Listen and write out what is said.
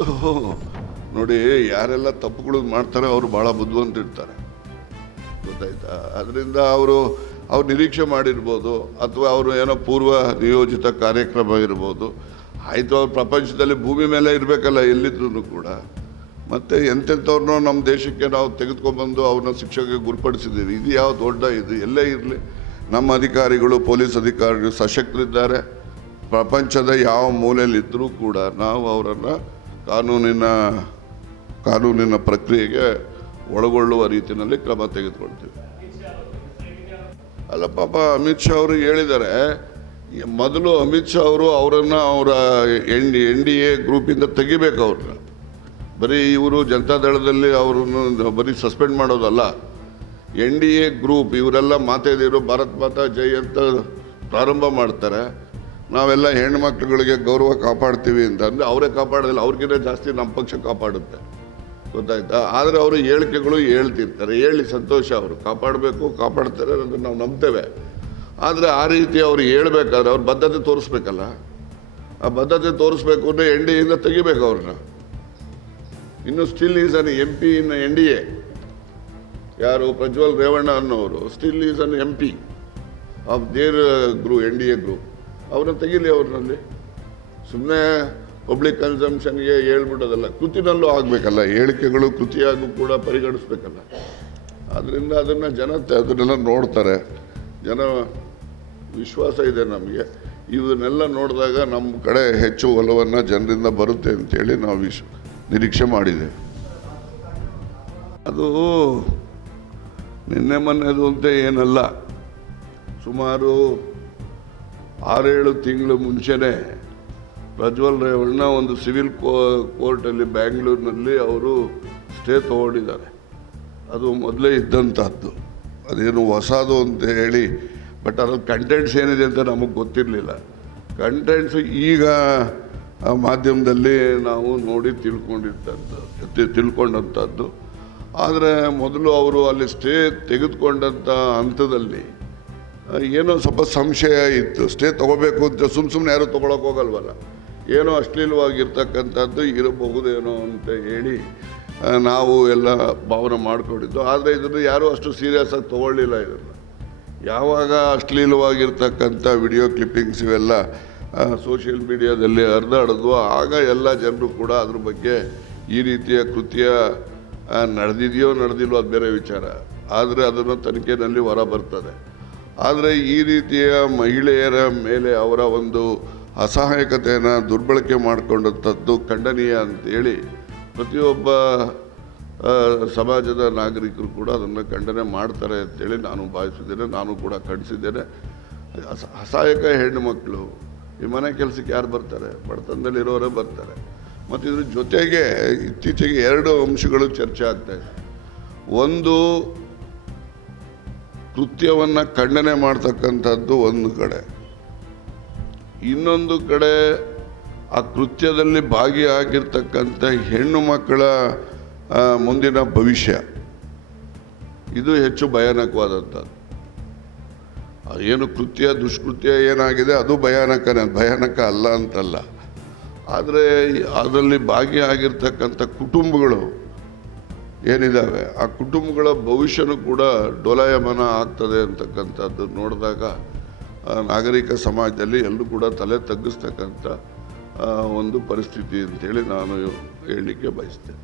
So ನೋಡಿ, ಯಾರೆಲ್ಲ ತಪ್ಪುಗಳು ಮಾಡ್ತಾರೆ ಅವರು ಭಾಳ ಬುದ್ಧಿವಂತಿರ್ತಾರೆ, ಗೊತ್ತಾಯ್ತಾ? ಅದರಿಂದ ಅವರು ನಿರೀಕ್ಷೆ ಮಾಡಿರ್ಬೋದು, ಅಥವಾ ಅವರು ಏನೋ ಪೂರ್ವ ನಿಯೋಜಿತ ಕಾರ್ಯಕ್ರಮ ಇರ್ಬೋದು. ಆಯಿತು, ಅವ್ರು ಪ್ರಪಂಚದಲ್ಲಿ ಭೂಮಿ ಮೇಲೆ ಇರಬೇಕಲ್ಲ ಎಲ್ಲಿದ್ರು ಕೂಡ. ಮತ್ತು ಎಂತೆಂಥವ್ರನ್ನೋ ನಮ್ಮ ದೇಶಕ್ಕೆ ನಾವು ತೆಗೆದುಕೊಂಡ್ಬಂದು ಅವ್ರನ್ನ ಶಿಕ್ಷೆಗೆ ಗುರುಪಡಿಸಿದ್ದೀವಿ. ಇದು ಯಾವ ದೊಡ್ಡ ಇದು? ಎಲ್ಲೇ ಇರಲಿ, ನಮ್ಮ ಅಧಿಕಾರಿಗಳು, ಪೊಲೀಸ್ ಅಧಿಕಾರಿಗಳು ಸಶಕ್ತರಿದ್ದಾರೆ. ಪ್ರಪಂಚದ ಯಾವ ಮೂಲೆಯಲ್ಲಿದ್ದರೂ ಕೂಡ ನಾವು ಅವರನ್ನು ಕಾನೂನಿನ ಪ್ರಕ್ರಿಯೆಗೆ ಒಳಗೊಳ್ಳುವ ರೀತಿಯಲ್ಲಿ ಕ್ರಮ ತೆಗೆದುಕೊಳ್ತೀವಿ. ಅಲ್ಲ, ಪಾಪ ಅಮಿತ್ ಶಾ ಅವರು ಹೇಳಿದ್ದಾರೆ. ಮೊದಲು ಅಮಿತ್ ಶಾ ಅವರು ಅವರನ್ನು ಅವರ NDA ಗ್ರೂಪಿಂದ ತೆಗಿಬೇಕು. ಅವ್ರನ್ನ ಬರೀ ಇವರು ಜನತಾದಳದಲ್ಲಿ ಅವರನ್ನು ಬರೀ ಸಸ್ಪೆಂಡ್ ಮಾಡೋದಲ್ಲ, NDA ಗ್ರೂಪ್ ಇವರೆಲ್ಲ ಮಾತಾಡಿದ್ರು ಭಾರತ್ ಮಾತಾ ಜೈ ಅಂತ ಪ್ರಾರಂಭ ಮಾಡ್ತಾರೆ. ನಾವೆಲ್ಲ ಹೆಣ್ಮಕ್ಳುಗಳಿಗೆ ಗೌರವ ಕಾಪಾಡ್ತೀವಿ ಅಂತ ಅಂದರೆ ಅವರೇ ಕಾಪಾಡೋದಿಲ್ಲ, ಅವ್ರಿಗಿಂತ ಜಾಸ್ತಿ ನಮ್ಮ ಪಕ್ಷ ಕಾಪಾಡುತ್ತೆ, ಗೊತ್ತಾಯ್ತಾ? ಆದರೆ ಅವರು ಹೇಳಿಕೆಗಳು ಹೇಳ್ತಿರ್ತಾರೆ, ಹೇಳಿ ಸಂತೋಷ, ಅವರು ಕಾಪಾಡ್ತಾರೆ ಅದನ್ನು ನಾವು ನಂಬ್ತೇವೆ. ಆದರೆ ಆ ರೀತಿ ಅವ್ರು ಹೇಳ್ಬೇಕಾದ್ರೆ ಅವ್ರ ಬದ್ಧತೆ ತೋರಿಸ್ಬೇಕಲ್ಲ. ಆ ಬದ್ಧತೆ ತೋರಿಸ್ಬೇಕು ಅಂದರೆ NDAಯಿಂದ ತೆಗಿಬೇಕು ಅವ್ರನ್ನ. ಇನ್ನು still is an MP in NDA. ಯಾರು? ಪ್ರಜ್ವಲ್ ರೇವಣ್ಣ ಅನ್ನೋರು still is an MP of their NDA group. ಅವ್ರನ್ನ ತೆಗೀಲಿ. ಅವ್ರನ್ನಲ್ಲಿ ಸುಮ್ಮನೆ ಪಬ್ಲಿಕ್ ಕನ್ಸಂಪ್ಷನ್ಗೆ ಹೇಳ್ಬಿಡೋದಲ್ಲ, ಕೃತಿನಲ್ಲೂ ಆಗಬೇಕಲ್ಲ. ಹೇಳಿಕೆಗಳು ಕೃತಿಯಾಗೂ ಕೂಡ ಪರಿಗಣಿಸ್ಬೇಕಲ್ಲ. ಆದ್ದರಿಂದ ಅದನ್ನು ಅದನ್ನೆಲ್ಲ ನೋಡ್ತಾರೆ. ಜನ ವಿಶ್ವಾಸ ಇದೆ ನಮಗೆ. ಇವನ್ನೆಲ್ಲ ನೋಡಿದಾಗ ನಮ್ಮ ಕಡೆ ಹೆಚ್ಚು ಒಲವನ್ನು ಜನರಿಂದ ಬರುತ್ತೆ ಅಂತೇಳಿ ನಾವು ನಿರೀಕ್ಷೆ ಮಾಡಿದ್ದೇವೆ. ಅದು ನಿನ್ನೆ ಮೊನ್ನೆದು ಅಂತ ಏನಲ್ಲ. ಸುಮಾರು 6-7 ತಿಂಗಳು ಮುಂಚೆನೇ ಪ್ರಜ್ವಲ್ ರೇವಣ್ಣ ಒಂದು ಸಿವಿಲ್ ಕೋರ್ಟಲ್ಲಿ ಬ್ಯಾಂಗ್ಳೂರಿನಲ್ಲಿ ಅವರು ಸ್ಟೇ ತೊಗೊಂಡಿದ್ದಾರೆ. ಅದು ಮೊದಲೇ ಇದ್ದಂಥದ್ದು, ಅದೇನು ಹೊಸದು ಅಂತ ಹೇಳಿ. ಬಟ್ ಅದ್ರಲ್ಲಿ ಕಂಟೆಂಟ್ಸ್ ಏನಿದೆ ಅಂತ ನಮಗೆ ಗೊತ್ತಿರಲಿಲ್ಲ. ಕಂಟೆಂಟ್ಸು ಈಗ ಮಾಧ್ಯಮದಲ್ಲಿ ನಾವು ನೋಡಿ ತಿಳ್ಕೊಂಡಂಥದ್ದು. ಆದರೆ ಮೊದಲು ಅವರು ಅಲ್ಲಿ ಸ್ಟೇ ತೆಗೆದುಕೊಂಡಂಥ ಹಂತದಲ್ಲಿ ಏನೋ ಸ್ವಲ್ಪ ಸಂಶಯ ಇತ್ತು. ಸ್ಟೇ ತೊಗೋಬೇಕು ಅಂತ ಸುಮ್ಮನೆ ಯಾರು ತೊಗೊಳಕ್ಕೆ ಹೋಗಲ್ವಲ್ಲ. ಏನೋ ಅಶ್ಲೀಲವಾಗಿರ್ತಕ್ಕಂಥದ್ದು ಇರಬಹುದೇನೋ ಅಂತ ಹೇಳಿ ನಾವು ಎಲ್ಲ ಭಾವನೆ ಮಾಡ್ಕೊಂಡಿದ್ದು. ಆದರೆ ಇದನ್ನು ಯಾರೂ ಅಷ್ಟು ಸೀರಿಯಸ್ ಆಗಿ ತೊಗೊಳ್ಳಿಲ್ಲ. ಇದನ್ನು ಯಾವಾಗ ಅಶ್ಲೀಲವಾಗಿರ್ತಕ್ಕಂಥ ವಿಡಿಯೋ ಕ್ಲಿಪ್ಪಿಂಗ್ಸ್ ಇವೆಲ್ಲ ಸೋಷಿಯಲ್ ಮೀಡಿಯಾದಲ್ಲಿ ಹರಿದಾಡಿದ್ವು, ಆಗ ಎಲ್ಲ ಜನರು ಕೂಡ ಅದ್ರ ಬಗ್ಗೆ ಈ ರೀತಿಯ ಕೃತ್ಯ ನಡೆದಿಲ್ವೋ ಅದು ಬೇರೆ ವಿಚಾರ. ಆದರೆ ಅದನ್ನು ತನಿಖೆಯಲ್ಲಿ ಹೊರ ಬರ್ತದೆ. ಆದರೆ ಈ ರೀತಿಯ ಮಹಿಳೆಯರ ಮೇಲೆ ಅವರ ಒಂದು ಅಸಹಾಯಕತೆಯನ್ನು ದುರ್ಬಳಕೆ ಮಾಡಿಕೊಂಡಂಥದ್ದು ಖಂಡನೀಯ ಅಂತೇಳಿ ಪ್ರತಿಯೊಬ್ಬ ಸಮಾಜದ ನಾಗರಿಕರು ಕೂಡ ಅದನ್ನು ಖಂಡನೆ ಮಾಡ್ತಾರೆ ಅಂತೇಳಿ ನಾನು ಭಾವಿಸಿದ್ದೇನೆ. ನಾನು ಕೂಡ ಖಂಡಿಸಿದ್ದೇನೆ. ಅಸಹಾಯಕ ಹೆಣ್ಣು ಮಕ್ಕಳು ಈ ಮನೆ ಕೆಲಸಕ್ಕೆ ಯಾರು ಬರ್ತಾರೆ? ಬಡತನದಲ್ಲಿರೋರೇ ಬರ್ತಾರೆ. ಮತ್ತು ಇದ್ರ ಜೊತೆಗೆ ಇತ್ತೀಚೆಗೆ 2 ಅಂಶಗಳು ಚರ್ಚೆ ಆಗ್ತಾಯಿದೆ. ಒಂದು, ಕೃತ್ಯವನ್ನು ಖಂಡನೆ ಮಾಡ್ತಕ್ಕಂಥದ್ದು ಒಂದು ಕಡೆ, ಇನ್ನೊಂದು ಕಡೆ ಆ ಕೃತ್ಯದಲ್ಲಿ ಭಾಗಿಯಾಗಿರ್ತಕ್ಕಂಥ ಹೆಣ್ಣು ಮಕ್ಕಳ ಮುಂದಿನ ಭವಿಷ್ಯ. ಇದು ಹೆಚ್ಚು ಭಯಾನಕವಾದಂಥದ್ದು. ಏನು ದುಷ್ಕೃತ್ಯ ಏನಾಗಿದೆ ಅದು ಭಯಾನಕ ಅಲ್ಲ ಅಂತಲ್ಲ. ಆದರೆ ಅದರಲ್ಲಿ ಭಾಗಿಯಾಗಿರ್ತಕ್ಕಂಥ ಕುಟುಂಬಗಳು ಏನಿದ್ದಾವೆ, ಆ ಕುಟುಂಬಗಳ ಭವಿಷ್ಯನೂ ಕೂಡ ಡೋಲಾಯಮಾನ ಆಗ್ತದೆ ಅಂತಕ್ಕಂಥದ್ದು ನೋಡಿದಾಗ ನಾಗರಿಕ ಸಮಾಜದಲ್ಲಿ ಎಲ್ಲರೂ ಕೂಡ ತಲೆ ತಗ್ಗಿಸ್ತಕ್ಕಂಥ ಒಂದು ಪರಿಸ್ಥಿತಿ ಅಂತೇಳಿ ನಾನು ಹೇಳಲಿಕ್ಕೆ ಬಯಸ್ತೇನೆ.